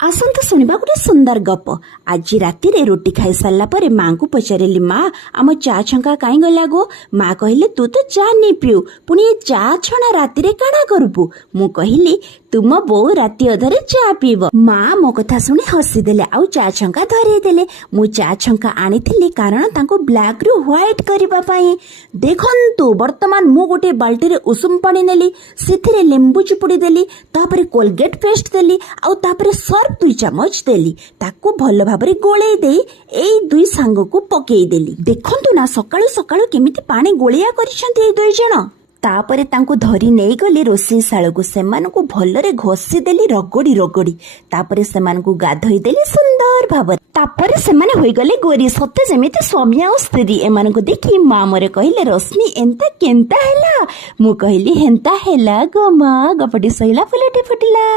आसंत शुणा गोटे सुंदर गप। आज राति रे रोटी खाई सारा पर माँ को पचारि माँ आम चा छंका कहीं गला गो। माँ कहले तू तो चा नहीं पीऊ पुणी चा छणा राति रे काणा करबू। मु कहली तुम बो राति अधरे चा पीब। माँ मो कथा शुणी हसी देले आउ चा छंका धरे देले। मु चा छंका आनीथिली कारण तांको ब्लैक रु व्हाइट करबा पई। देखंतु वर्तमान मु गोटे बाल्टी रे उषुम पानी नेली सेथिरे लेंबू चिपुड़ी देली तापरे कोलगेट पेस्ट देली आउ तापरे सर्फ 2 चामच देली ताकू भल भाबरे गोळेई देई एई दुई सांग को पकेई देली। देखंतु ना सकाळु सकाळु केमिति पानी गोळिया करिसंती एई दुई जण। तापरे तांको धरी नेई गली रोषेई शाळकु सेमानकु भलरे घोषी देली रगड़ी रगड़ी। तापरे सेमानकु गाधोई देली सुंदर भाबरे। तापरे सेमाने होई गले गोरी सत्य जेमिति स्वामी आ स्त्री। एमानकु देखि माँ मोरे कहिले रश्मि एंता केंता हैला। मु कहली हेंता हैला गो माँ गपटी सहिला फुलटे फुटिला।